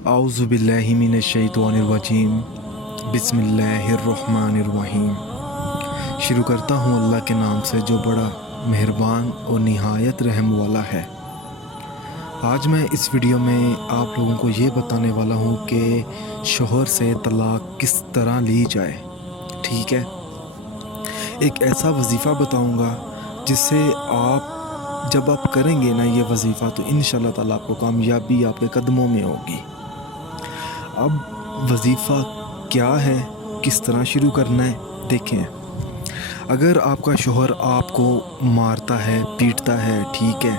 आऊज़ु बिल्लाहि मिनश्शैतानिर्रजीम बिस्मिल्लाहिर्रहमानिर्रहीम। शुरू करता हूँ अल्लाह के नाम से जो बड़ा मेहरबान और निहायत रहम वाला है। आज मैं इस वीडियो में आप लोगों को ये बताने वाला हूँ कि शौहर से तलाक किस तरह ली जाए। ठीक है, एक ऐसा वजीफ़ा बताऊँगा जिससे जब आप करेंगे ना ये वजीफ़ा तो इंशाअल्लाह ताला आपको कामयाबी आपके कदमों में होगी। अब वजीफ़ा क्या है, किस तरह शुरू करना है, देखें। अगर आपका शौहर आपको मारता है, पीटता है, ठीक है,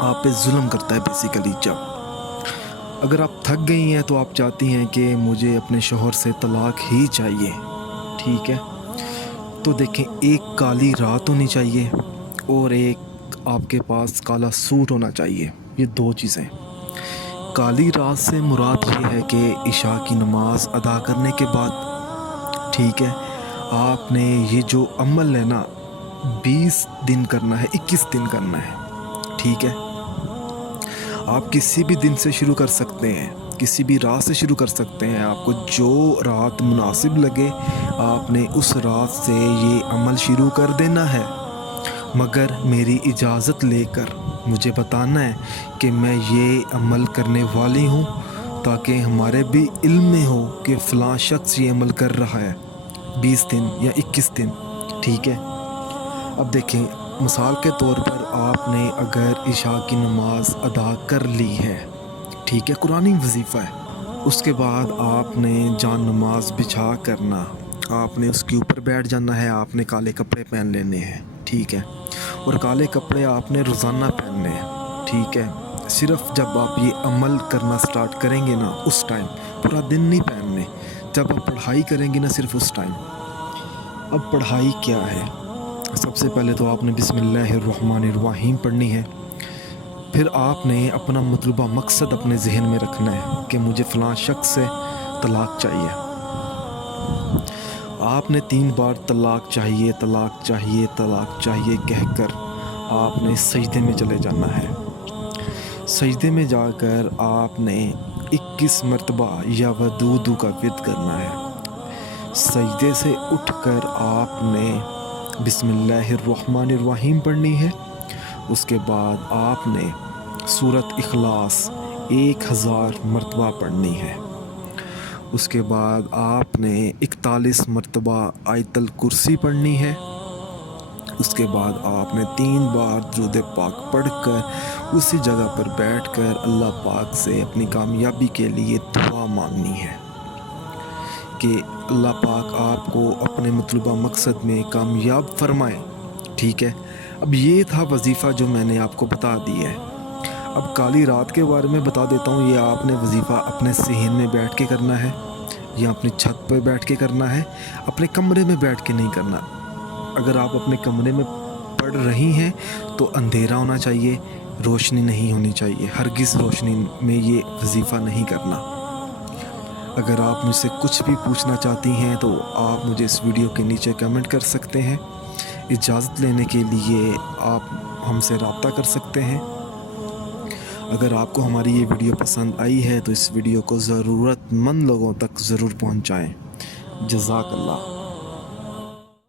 आप पे जुल्म करता है बेसिकली, जब अगर आप थक गई हैं तो आप चाहती हैं कि मुझे अपने शौहर से तलाक ही चाहिए, ठीक है, तो देखें, एक काली रात होनी चाहिए और एक आपके पास काला सूट होना चाहिए। ये दो चीज़ें। काली रात से मुराद ये है कि इशा की नमाज़ अदा करने के बाद, ठीक है, आपने ये जो अमल है ना 20 दिन करना है, 21 दिन करना है, ठीक है। आप किसी भी दिन से शुरू कर सकते हैं, किसी भी रात से शुरू कर सकते हैं, आपको जो रात मुनासिब लगे आपने उस रात से ये अमल शुरू कर देना है, मगर मेरी इजाज़त लेकर मुझे बताना है कि मैं ये अमल करने वाली हूँ, ताकि हमारे भी इल्म में हो कि फ़लाँ शख्स ये अमल कर रहा है 20 दिन या 21 दिन, ठीक है। अब देखें, मिसाल के तौर पर आपने अगर इशा की नमाज़ अदा कर ली है, ठीक है, कुरानी वजीफ़ा है, उसके बाद आपने जान नमाज बिछा करना, आपने उसके ऊपर बैठ जाना है, आपने काले कपड़े पहन लेने हैं, ठीक है, और काले कपड़े आपने रोज़ाना पहनने हैं, ठीक है। सिर्फ़ जब आप ये अमल करना स्टार्ट करेंगे ना उस टाइम, पूरा दिन नहीं पहनने, जब आप पढ़ाई करेंगे ना सिर्फ़ उस टाइम। अब पढ़ाई क्या है, सबसे पहले तो आपने बिस्मिल्लाहिर्रहमानिर्रहीम पढ़नी है। फिर आपने अपना मतलूबा मकसद अपने जहन में रखना है कि मुझे फ़लाँ शख्स से तलाक चाहिए। आपने 3 बार तलाक चाहिए, तलाक चाहिए, तलाक चाहिए कहकर आपने सजदे में चले जाना है। सजदे में जाकर आपने 21 मरतबा या वदूदू का विर्द करना है। सजदे से उठकर आपने बिस्मिल्लाहिर्रहमानिर्रहीम पढ़नी है। उसके बाद आपने सूरत इखलास 1000 मरतबा पढ़नी है। उसके बाद आपने 41 मरतबा आयतल कुर्सी पढ़नी है। उसके बाद आपने 3 बार दुरूद पाक पढ़कर उसी जगह पर बैठकर अल्लाह पाक से अपनी कामयाबी के लिए दुआ मांगनी है कि अल्लाह पाक आपको अपने मतलूबा मकसद में कामयाब फरमाए, ठीक है। अब ये था वजीफ़ा जो मैंने आपको बता दिया है। अब काली रात के बारे में बता देता हूँ। ये आपने वजीफ़ा अपने सहन में बैठ के करना है या अपनी छत पर बैठ के करना है, अपने कमरे में बैठ के नहीं करना। अगर आप अपने कमरे में पढ़ रही हैं तो अंधेरा होना चाहिए, रोशनी नहीं होनी चाहिए, हरगिज़ रोशनी में ये वजीफ़ा नहीं करना। अगर आप मुझसे कुछ भी पूछना चाहती हैं तो आप मुझे इस वीडियो के नीचे कमेंट कर सकते हैं। इजाज़त लेने के लिए आप हमसे रब्ता कर सकते हैं। अगर आपको हमारी ये वीडियो पसंद आई है तो इस वीडियो को ज़रूरतमंद लोगों तक ज़रूर पहुँचाएँ। जज़ाकल्लाह।